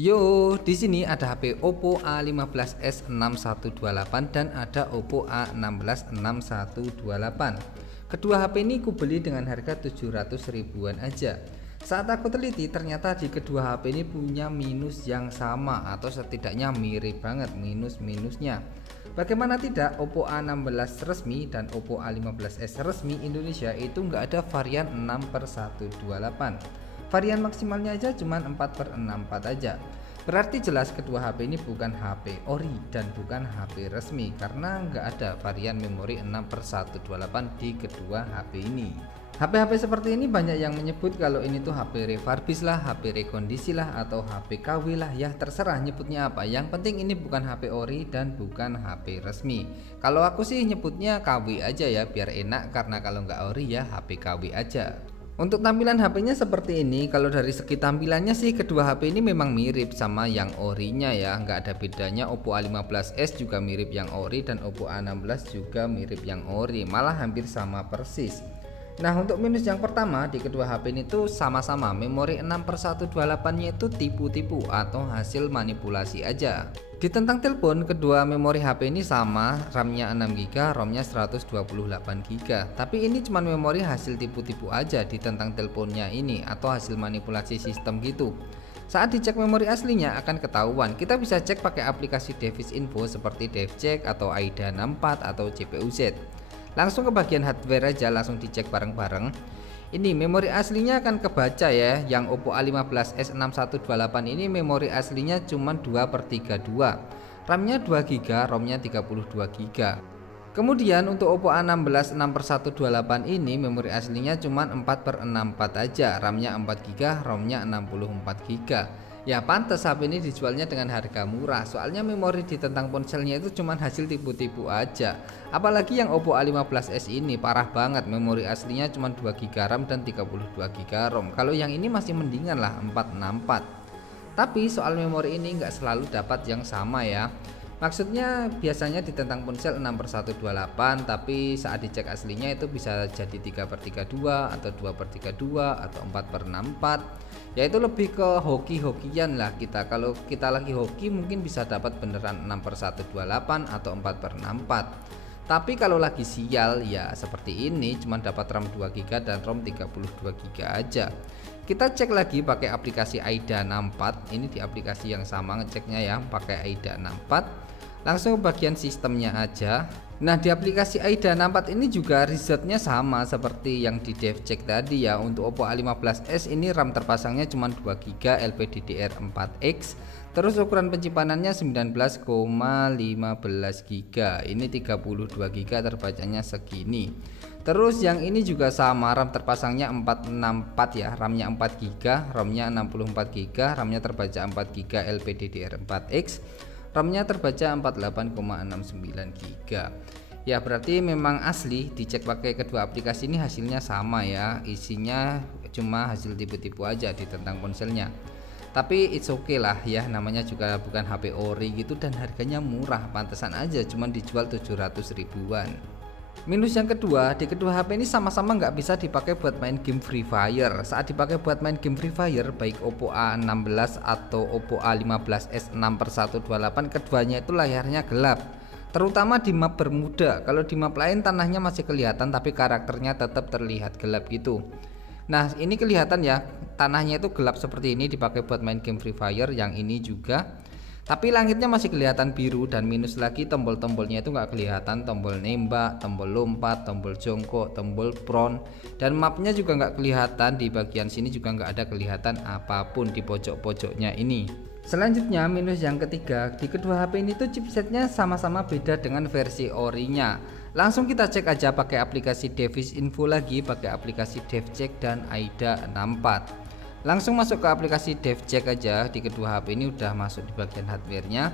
Yo, di sini ada HP Oppo A15s 6128 dan ada Oppo A16 6128. Kedua HP ini ku beli dengan harga 700 ribuan aja. Saat aku teliti ternyata di kedua HP ini punya minus yang sama atau setidaknya mirip banget minus-minusnya. Bagaimana tidak, Oppo A16 resmi dan Oppo A15s resmi Indonesia itu nggak ada varian 6/128. Varian maksimalnya aja cuma 4/64 aja. Berarti jelas kedua HP ini bukan HP ori dan bukan HP resmi karena nggak ada varian memori 6/128 di kedua HP ini. HP-HP seperti ini banyak yang menyebut kalau ini tuh HP refurbish lah, HP rekondisi lah, atau HP KW lah, ya terserah nyebutnya apa. Yang penting ini bukan HP ori dan bukan HP resmi. Kalau aku sih nyebutnya KW aja ya biar enak, karena kalau nggak ori ya HP KW aja. Untuk tampilan HP-nya seperti ini. Kalau dari segi tampilannya sih kedua HP ini memang mirip sama yang orinya ya, nggak ada bedanya. Oppo A15s juga mirip yang ori dan Oppo A16 juga mirip yang ori, malah hampir sama persis. Nah, untuk minus yang pertama di kedua HP ini tuh sama-sama memori 6/128-nya itu tipu-tipu atau hasil manipulasi aja. Di tentang telepon, kedua memori HP ini sama, RAM-nya 6GB, ROM-nya 128GB. Tapi ini cuma memori hasil tipu-tipu aja di tentang teleponnya ini atau hasil manipulasi sistem gitu. Saat dicek memori aslinya akan ketahuan. Kita bisa cek pakai aplikasi Device Info seperti DevCheck atau AIDA 64 atau CPU-Z. Langsung ke bagian hardware aja, langsung dicek bareng-bareng. Ini memori aslinya akan kebaca ya. Yang Oppo A15s 6128 ini memori aslinya cuma 2/32. RAM-nya 2GB, ROM-nya 32GB. Kemudian untuk Oppo A16 6/128 ini memori aslinya cuma 4/64 aja. RAM-nya 4GB, ROM-nya 64GB. Ya pantas HP ini dijualnya dengan harga murah, soalnya memori di tentang ponselnya itu cuma hasil tipu-tipu aja. Apalagi yang Oppo A15s ini parah banget, memori aslinya cuma 2GB RAM dan 32GB ROM. Kalau yang ini masih mendingan lah 464. Tapi soal memori ini nggak selalu dapat yang sama ya. Maksudnya biasanya di tentang ponsel 6/128, tapi saat dicek aslinya itu bisa jadi 3/32 atau 2/32 atau 4/64. Ya itu lebih ke hoki-hokian lah kita. Kalau kita lagi hoki mungkin bisa dapat beneran 6/128 atau 4/64. Tapi kalau lagi sial ya seperti ini cuma dapat RAM 2GB dan ROM 32GB aja. Kita cek lagi pakai aplikasi AIDA 64. Ini di aplikasi yang sama ngeceknya ya, pakai AIDA 64. Langsung ke bagian sistemnya aja. Nah, di aplikasi AIDA 64 ini juga risetnya sama seperti yang di DevCheck tadi ya. Untuk Oppo A15s ini RAM terpasangnya cuma 2GB LPDDR4X. Terus ukuran pencimpanannya 19,15GB. Ini 32GB terbacanya segini. Terus yang ini juga sama, RAM terpasangnya 464 ya. RAM-nya 4GB, ROM-nya 64GB, RAM-nya terbaca 4GB LPDDR4X. RAM-nya terbaca 48,69GB. Ya berarti memang asli. Dicek pakai kedua aplikasi ini hasilnya sama ya. Isinya cuma hasil tipu-tipu aja di tentang ponselnya. Tapi it's okay lah ya, namanya juga bukan HP ori gitu dan harganya murah, pantesan aja cuma dijual 700 ribuan. Minus yang kedua, di kedua HP ini sama-sama nggak bisa dipakai buat main game Free Fire. Saat dipakai buat main game Free Fire, baik Oppo A16 atau Oppo A15s 6/128, keduanya itu layarnya gelap. Terutama di map Bermuda. Kalau di map lain tanahnya masih kelihatan tapi karakternya tetap terlihat gelap gitu. Nah ini kelihatan ya, tanahnya itu gelap seperti ini dipakai buat main game Free Fire. Yang ini juga. Tapi langitnya masih kelihatan biru, dan minus lagi tombol-tombolnya itu nggak kelihatan, tombol nembak, tombol lompat, tombol jongkok, tombol prone, dan mapnya juga nggak kelihatan. Di bagian sini juga nggak ada kelihatan apapun di pojok-pojoknya ini. Selanjutnya minus yang ketiga, di kedua HP ini tuh chipsetnya sama-sama beda dengan versi orinya. Langsung kita cek aja pakai aplikasi Device Info lagi, pakai aplikasi DevCheck dan AIDA 64. Langsung masuk ke aplikasi DevCheck aja. Di kedua HP ini udah masuk di bagian hardware-nya.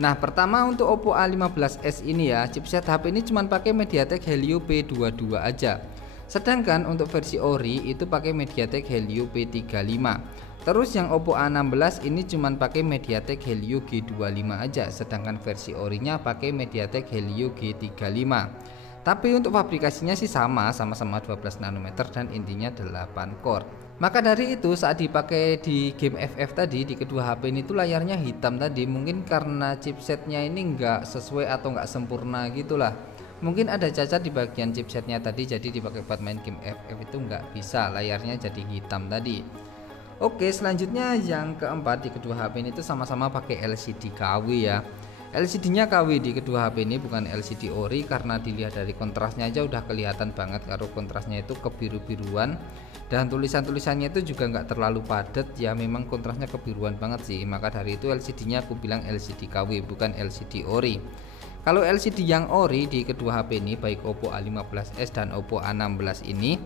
Nah, pertama untuk Oppo A15s ini ya, chipset HP ini cuma pakai MediaTek Helio P22 aja. Sedangkan untuk versi ori itu pakai MediaTek Helio P35. Terus yang Oppo A16 ini cuma pakai MediaTek Helio G25 aja, sedangkan versi orinya pakai MediaTek Helio G35. Tapi untuk fabrikasinya sih sama-sama 12 nanometer dan intinya 8 core. Maka dari itu saat dipakai di game FF tadi di kedua HP ini tuh layarnya hitam tadi, mungkin karena chipsetnya ini enggak sesuai atau enggak sempurna gitulah. Mungkin ada cacat di bagian chipsetnya tadi, jadi dipakai buat main game FF itu enggak bisa, layarnya jadi hitam tadi. Oke, selanjutnya yang keempat di kedua HP ini tuh sama-sama pakai LCD KW ya. LCD-nya KW di kedua HP ini, bukan LCD ori, karena dilihat dari kontrasnya aja udah kelihatan banget kalau kontrasnya itu kebiru-biruan, dan tulisan-tulisannya itu juga nggak terlalu padat ya, memang kontrasnya kebiruan banget sih. Maka dari itu LCD-nya aku bilang LCD KW bukan LCD ori. Kalau LCD yang ori di kedua HP ini, baik Oppo A15s dan Oppo A16 ini,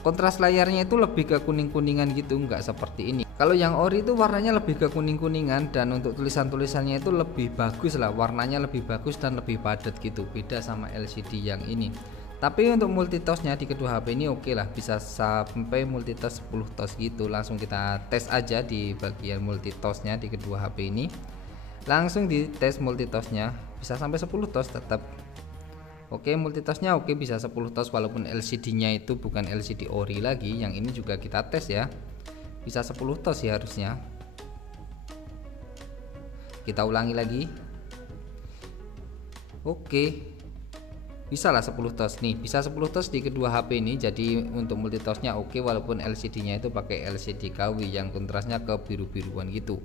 kontras layarnya itu lebih ke kuning-kuningan gitu, nggak seperti ini. Kalau yang ori itu warnanya lebih ke kuning-kuningan, dan untuk tulisan-tulisannya itu lebih bagus lah, warnanya lebih bagus dan lebih padat gitu, beda sama LCD yang ini. Tapi untuk multitossnya di kedua HP ini oke lah, bisa sampai multitoss 10 toss gitu. Langsung kita tes aja di bagian multitossnya di kedua HP ini. Langsung di tes multitossnya, bisa sampai 10 toss tetap. Oke, multitossnya oke, bisa 10 toss walaupun LCD-nya itu bukan LCD ori lagi. Yang ini juga kita tes ya, bisa 10 toss ya harusnya. Kita ulangi lagi. Oke, bisa lah 10 toss nih, bisa 10 toss di kedua HP ini. Jadi untuk multitossnya oke, walaupun LCD-nya itu pakai LCD KW yang kontrasnya ke biru-biruan gitu.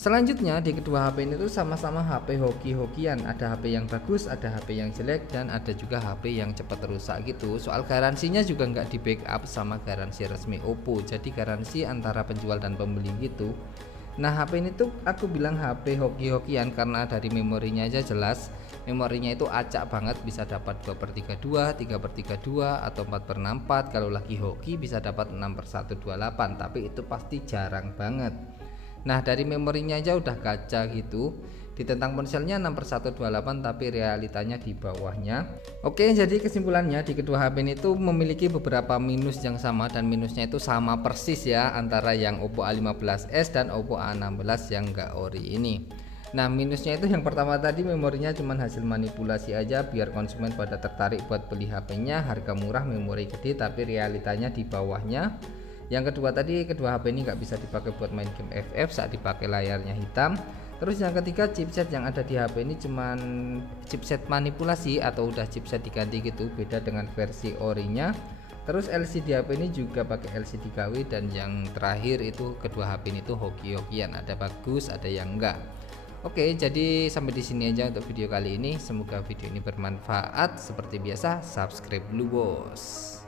Selanjutnya di kedua HP ini tuh sama-sama HP hoki-hokian, ada HP yang bagus, ada HP yang jelek, dan ada juga HP yang cepat rusak gitu. Soal garansinya juga nggak di backup sama garansi resmi Oppo, jadi garansi antara penjual dan pembeli gitu. Nah, HP ini tuh aku bilang HP hoki-hokian karena dari memorinya aja jelas, memorinya itu acak banget, bisa dapat 2/32, 3/32, atau 4/64. Kalau lagi hoki bisa dapat 6/128, tapi itu pasti jarang banget. Nah, dari memorinya aja udah kaca gitu. Ditentang ponselnya 6/128, tapi realitanya di bawahnya. Oke, jadi kesimpulannya di kedua HP ini tuh memiliki beberapa minus yang sama, dan minusnya itu sama persis ya antara yang Oppo A15s dan Oppo A16 yang enggak ori ini. Nah, minusnya itu yang pertama tadi, memorinya cuman hasil manipulasi aja biar konsumen pada tertarik buat beli HP-nya, harga murah, memori gede, tapi realitanya di bawahnya. Yang kedua tadi, kedua HP ini nggak bisa dipakai buat main game FF saat dipakai layarnya hitam. Terus yang ketiga, chipset yang ada di HP ini cuman chipset manipulasi atau udah chipset diganti gitu, beda dengan versi orinya. Terus LCD HP ini juga pakai LCD KW, dan yang terakhir itu kedua HP ini tuh hoki-hokian, ada bagus, ada yang enggak. Oke, jadi sampai di sini aja untuk video kali ini. Semoga video ini bermanfaat. Seperti biasa, subscribe dulu bos.